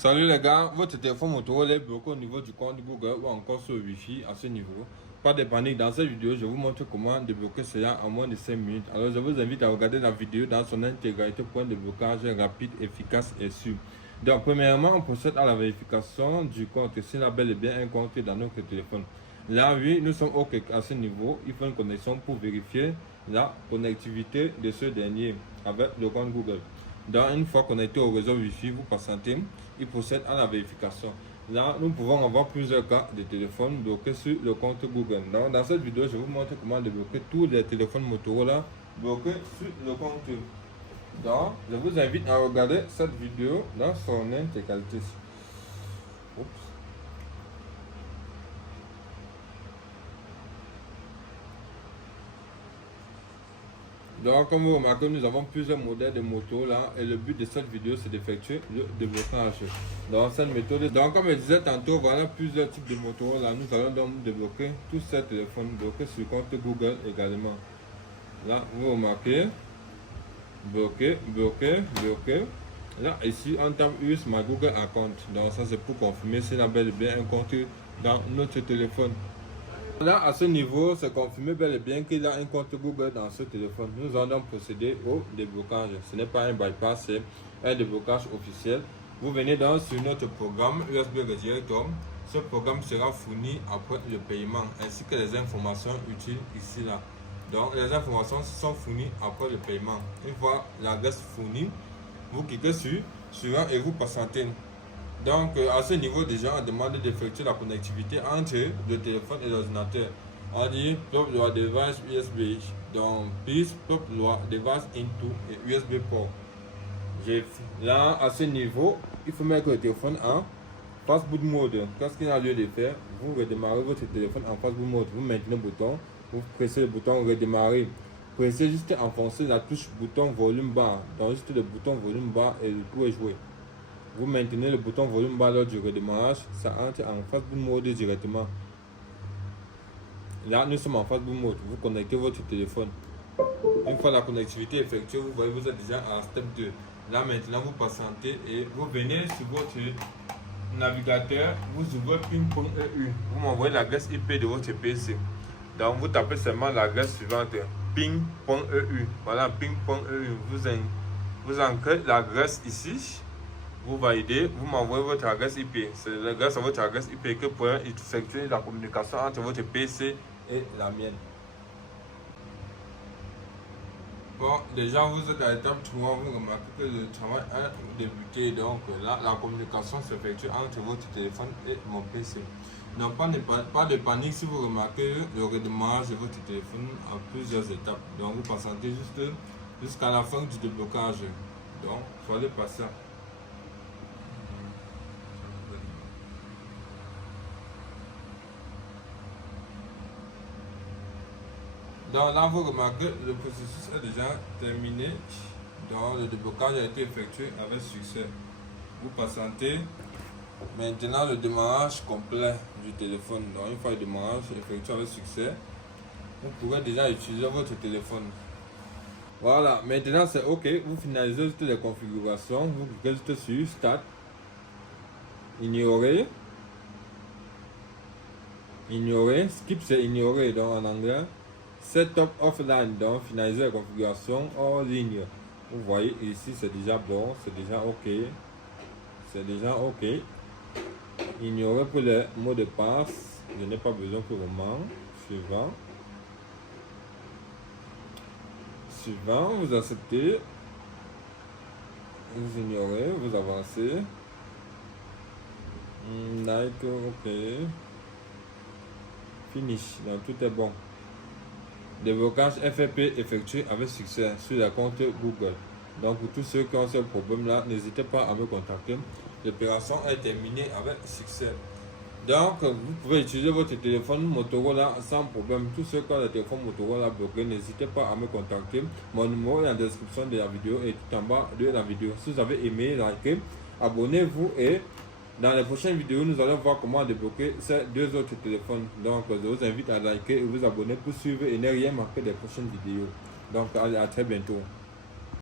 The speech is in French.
Salut les gars, votre téléphone Motorola est bloqué au niveau du compte Google ou encore sur le Wi-Fi à ce niveau. Pas de panique, dans cette vidéo, je vous montre comment débloquer cela en moins de 5 minutes. Alors je vous invite à regarder la vidéo dans son intégralité pour un déblocage rapide, efficace et sûr. Donc premièrement, on procède à la vérification du compte, s'il a bel et bien un compte dans notre téléphone. Là oui, nous sommes OK à ce niveau, il faut une connexion pour vérifier la connectivité de ce dernier avec le compte Google. Donc une fois connecté au réseau Wi-Fi, vous patientez, il procède à la vérification. Là, nous pouvons avoir plusieurs cas de téléphones bloqués sur le compte Google. Donc dans cette vidéo, je vous montre comment débloquer tous les téléphones Motorola bloqués sur le compte. Donc, je vous invite à regarder cette vidéo dans son intégralité. Oups. Donc, comme vous remarquez, nous avons plusieurs modèles de motos là, et le but de cette vidéo, c'est d'effectuer le déblocage. Donc, cette méthode, donc comme je disais tantôt, voilà plusieurs types de motos là. Nous allons donc débloquer tous ces téléphones bloqués sur le compte Google également. Là, vous remarquez, bloqué, bloqué, bloqué. Là, ici, on tape Use my Google account. Donc, ça, c'est pour confirmer s'il a bel et bien un compte dans notre téléphone. Là, à ce niveau, c'est confirmé bel et bien qu'il a un compte Google dans ce téléphone. Nous allons donc procéder au déblocage. Ce n'est pas un bypass, c'est un déblocage officiel. Vous venez donc sur notre programme USB Redirector. Ce programme sera fourni après le paiement ainsi que les informations utiles ici là. Donc, les informations sont fournies après le paiement. Une fois l'adresse fournie, vous cliquez sur suivant et vous patientez. Donc à ce niveau déjà, on demande d'effectuer la connectivité entre le téléphone et l'ordinateur. On dit plug your device USB. Donc please plug your device into a USB port. Là à ce niveau, il faut mettre le téléphone en fastboot mode. Qu'est-ce qu'il a lieu de faire? Vous redémarrez votre téléphone en fastboot mode. Vous maintenez le bouton, vous pressez le bouton redémarrer. Pressez juste enfoncer la touche bouton volume bar. Donc juste le bouton volume bar et le tout est joué. Vous maintenez le bouton volume bas lors du redémarrage, ça entre en fastboot mode directement. Là, nous sommes en fastboot mode. Vous connectez votre téléphone. Une fois la connectivité effectuée, vous voyez, vous êtes déjà à step 2. Là, maintenant, vous patientez et vous venez sur votre navigateur, vous ouvrez ping.eu. Vous m'envoyez l'adresse IP de votre PC. Donc, vous tapez seulement l'adresse suivante, ping.eu. Voilà, ping.eu. Vous ancrez l'adresse ici. Vous validez, vous m'envoyez votre adresse IP. C'est grâce à votre adresse IP que vous pouvez effectuer la communication entre votre PC et la mienne. Bon, déjà vous êtes à l'étape 3, vous remarquez que le travail a débuté. Donc là, la communication s'effectue entre votre téléphone et mon PC. Donc pas de panique si vous remarquez le redémarrage de votre téléphone en plusieurs étapes. Donc vous patientez juste jusqu'à la fin du déblocage. Donc soyez patient. Donc là, vous remarquez, le processus est déjà terminé. Donc le déblocage a été effectué avec succès. Vous patientez. Maintenant, le démarrage complet du téléphone. Donc une fois le démarrage effectué avec succès, vous pourrez déjà utiliser votre téléphone. Voilà, maintenant c'est OK. Vous finalisez toutes les configurations. Vous cliquez juste sur Start. Ignorer. Ignorer. Skip, c'est ignorer donc en anglais. Setup offline, donc finaliser la configuration hors ligne. Vous voyez ici c'est déjà bon, c'est déjà OK. C'est déjà OK. Ignorer pour les mots de passe. Je n'ai pas besoin pour le moment. Suivant. Suivant, vous acceptez. Vous ignorez, vous avancez. Like, OK. Finish, donc tout est bon. Déblocage FFP effectué avec succès sur la compte Google. Donc pour tous ceux qui ont ce problème là, n'hésitez pas à me contacter. L'opération est terminée avec succès. Donc vous pouvez utiliser votre téléphone Motorola sans problème. Tous ceux qui ont le téléphone Motorola bloqué, n'hésitez pas à me contacter. Mon numéro est en description de la vidéo et tout en bas de la vidéo. Si vous avez aimé, likez, abonnez-vous et dans les prochaines vidéos, nous allons voir comment débloquer ces deux autres téléphones. Donc, je vous invite à liker et vous abonner pour suivre et ne rien manquer des prochaines vidéos. Donc, à très bientôt.